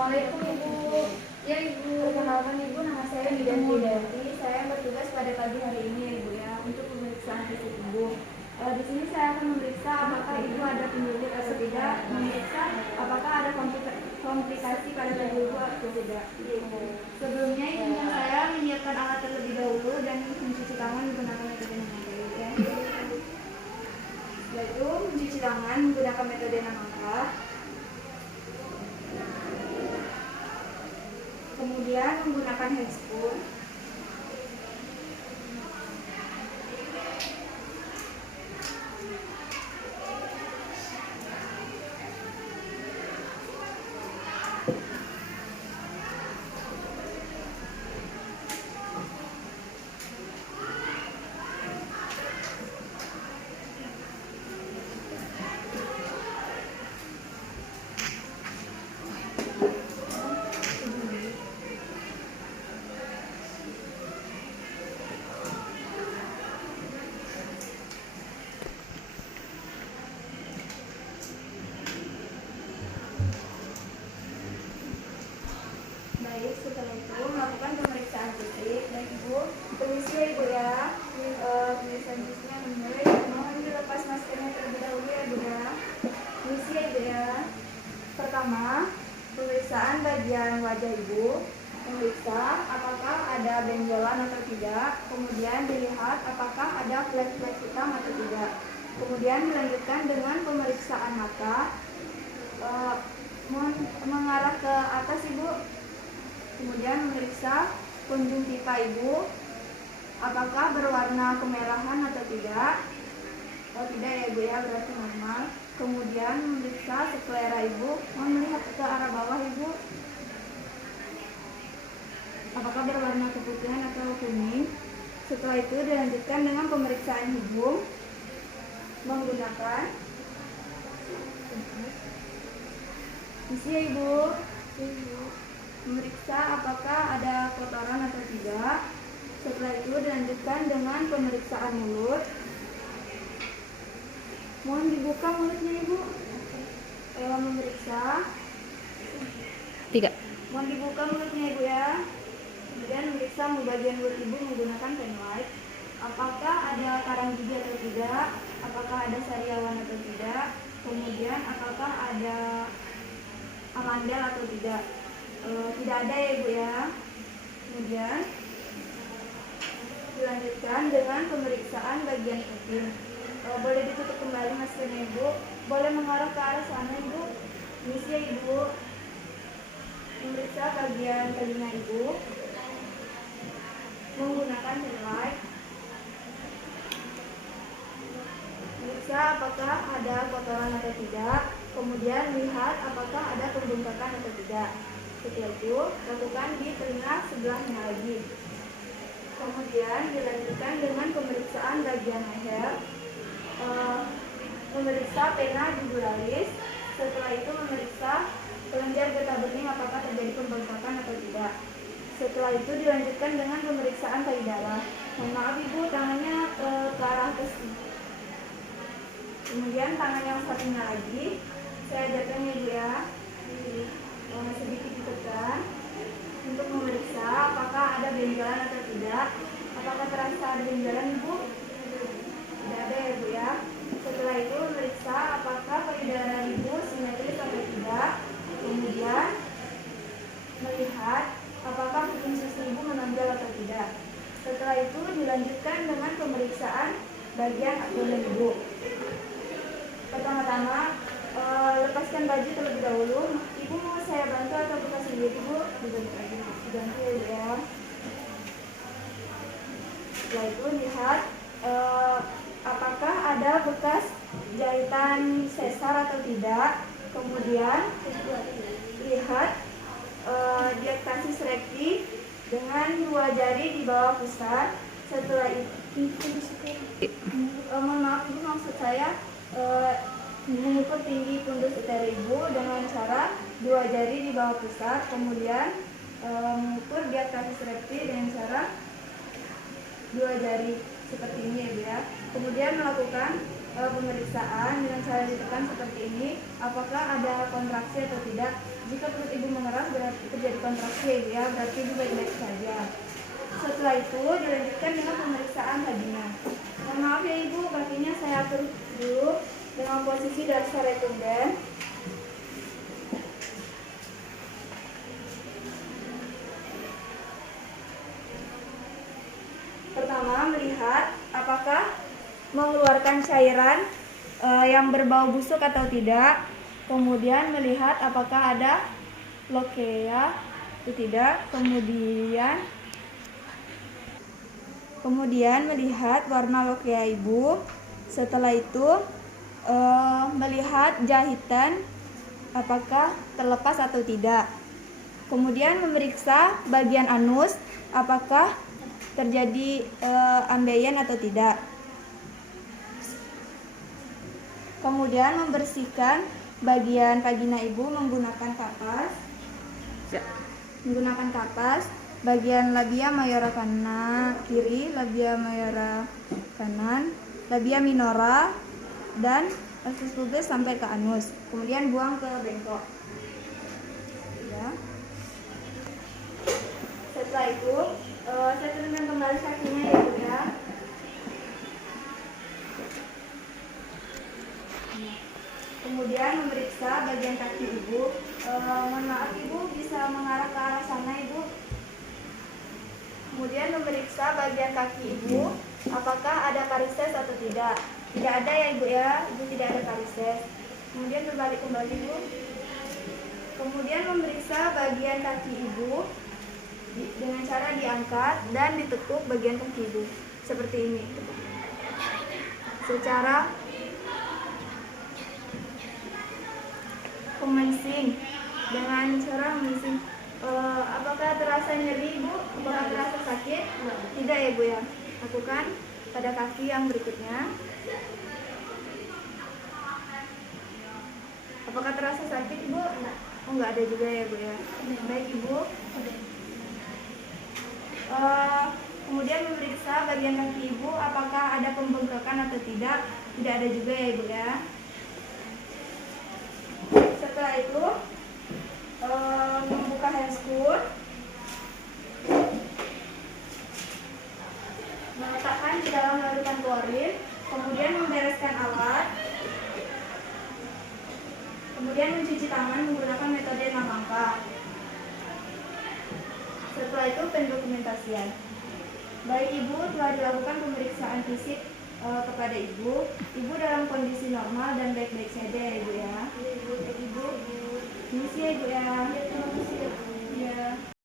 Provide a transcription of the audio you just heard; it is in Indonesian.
Assalamualaikum Ibu. Ya Ibu. Perkenalkan Ibu, nama saya Widanti. Saya bertugas pada pagi hari ini ya Ibu ya untuk pemeriksaan fisik Ibu. Di sini saya akan memeriksa apakah Ibu ada penyakit atau tidak, memeriksa apakah ada komplikasi pada tubuh Ibu atau tidak. Sebelumnya izinkan saya menyiapkan alat terlebih dahulu dan mencuci tangan menggunakan metode memadai ya. Yaitu mencuci tangan menggunakan metode Namaka. Kemudian menggunakan handspoon. Baik, setelah itu melakukan pemeriksaan fisik. Baik Ibu, permisi ya Ibu ya. Pemeriksaan fisiknya dimulai. Mohon dilepas maskernya terlebih dahulu ya Ibu ya. Permisi ya Ibu ya. Pertama, pemeriksaan bagian wajah Ibu. Memeriksa apakah ada benjolan atau tidak. Kemudian dilihat apakah ada flek-flek hitam atau tidak. Kemudian dilanjutkan dengan pemeriksaan mata. Mengarah ke atas Ibu. Kemudian memeriksa konjungtiva Ibu, apakah berwarna kemerahan atau tidak. Oh tidak ya Ibu ya, berarti normal. Kemudian memeriksa sklera Ibu, melihat ke arah bawah Ibu, apakah berwarna keputihan atau kuning. Setelah itu dilanjutkan dengan pemeriksaan hidung menggunakan isi ya Ibu. Memeriksa apakah ada kotoran atau tidak. Setelah itu dilanjutkan dengan pemeriksaan mulut. Mohon dibuka mulutnya Ibu. Memeriksa. 3. Mohon dibuka mulutnya Ibu ya. Kemudian memeriksa bagian mulut Ibu menggunakan pen wipe. Apakah ada karang gigi atau tidak. Apakah ada sariawan atau tidak. Kemudian apakah ada amandel atau tidak. Tidak ada ya Ibu ya. Kemudian dilanjutkan dengan pemeriksaan bagian kuping. Boleh ditutup kembali maskernya Ibu. Boleh mengarah ke arah sana Ibu. Misi ya Ibu. Memeriksa bagian telinga Ibu menggunakan highlight. Memeriksa apakah ada kotoran atau tidak. Kemudian lihat apakah ada pembengkakan atau tidak. Setelah itu lakukan di telinga sebelahnya lagi. Kemudian dilanjutkan dengan pemeriksaan bagian leher. Memeriksa pena jugularis. Setelah itu memeriksa kelenjar getah bening apakah terjadi pembengkakan atau tidak. Setelah itu dilanjutkan dengan pemeriksaan payudara. Mohon maaf Ibu, tangannya ke arah atas. Kemudian tangan yang satunya lagi saya ajarkan ya Ibu ya. Sedikit ditekan untuk memeriksa apakah ada benjolan atau tidak. Apakah terasa ada benjolan Ibu? Tidak ada ya Ibu ya. Setelah itu memeriksa apakah payudara Ibu simetris atau tidak. Kemudian melihat apakah kuping susu Ibu menonjol atau tidak. Setelah itu dilanjutkan dengan pemeriksaan bagian abdomen Ibu. Pertama-tama lepaskan baju terlebih dahulu. Ibu mau saya bantu atau buka sendiri Ibu? Dibantu ya Ibu ya. Setelah itu lihat apakah ada bekas jahitan sesar atau tidak. Kemudian lihat diektasis rekti dengan 2 jari di bawah pusat. Setelah itu mohon maaf Ibu, maksud saya mengukur tinggi pundus utara Ibu dengan cara 2 jari di bawah pusat. Kemudian mengukur diektasis rekti dengan cara 2 jari seperti ini ya Bu ya. Kemudian melakukan pemeriksaan dengan cara ditekan seperti ini, apakah ada kontraksi atau tidak. Jika perut ibu mengeras berarti terjadi kontraksi ya ibu ya, berarti ibu baik-baik saja. Setelah itu dilanjutkan dengan pemeriksaan vagina. Mohon maaf ya ibu, kakinya saya atur dulu dengan posisi dasar retumben. Pertama, melihat apakah mengeluarkan cairan yang berbau busuk atau tidak. Kemudian melihat apakah ada lokea atau tidak. Kemudian melihat warna lokea ibu. Setelah itu melihat jahitan apakah terlepas atau tidak. Kemudian memeriksa bagian anus apakah terjadi ambeien atau tidak. Kemudian membersihkan bagian vagina ibu menggunakan kapas. Menggunakan kapas bagian labia mayora kanan kiri, labia mayora kanan, labia minora dan plexus pubis sampai ke anus. Kemudian buang ke bengkok. Ya. Setelah itu saya turunkan kembali kakinya ya ibu ya. Kemudian memeriksa bagian kaki ibu. Mohon maaf ibu, bisa mengarah ke arah sana ibu. Kemudian memeriksa bagian kaki ibu, apakah ada varises atau tidak. Tidak ada ya ibu ya, ibu tidak ada varises. Kemudian berbalik kembali ibu. Kemudian memeriksa bagian kaki ibu dengan cara diangkat dan ditekuk bagian kaki ibu seperti ini. Secara pemensing, dengan cara mensing. Apakah terasa nyeri ibu? Apakah terasa sakit? Tidak ya ibu ya. Lakukan pada kaki yang berikutnya. Apakah terasa sakit ibu? Oh enggak ada juga ya ibu ya. Baik ibu. Kemudian memeriksa bagian kaki ibu apakah ada pembengkakan atau tidak. Tidak ada juga ya ibu ya. Setelah itu membuka handscoon, meletakkan di dalam larutan klorin, kemudian membereskan alat, kemudian mencuci tangan menggunakan metode 6 langkah. Setelah itu pendokumentasian. Baik ibu, telah dilakukan pemeriksaan fisik kepada ibu. Ibu dalam kondisi normal dan baik-baik saja ya ibu ya. Ibu, misi ya ibu ya.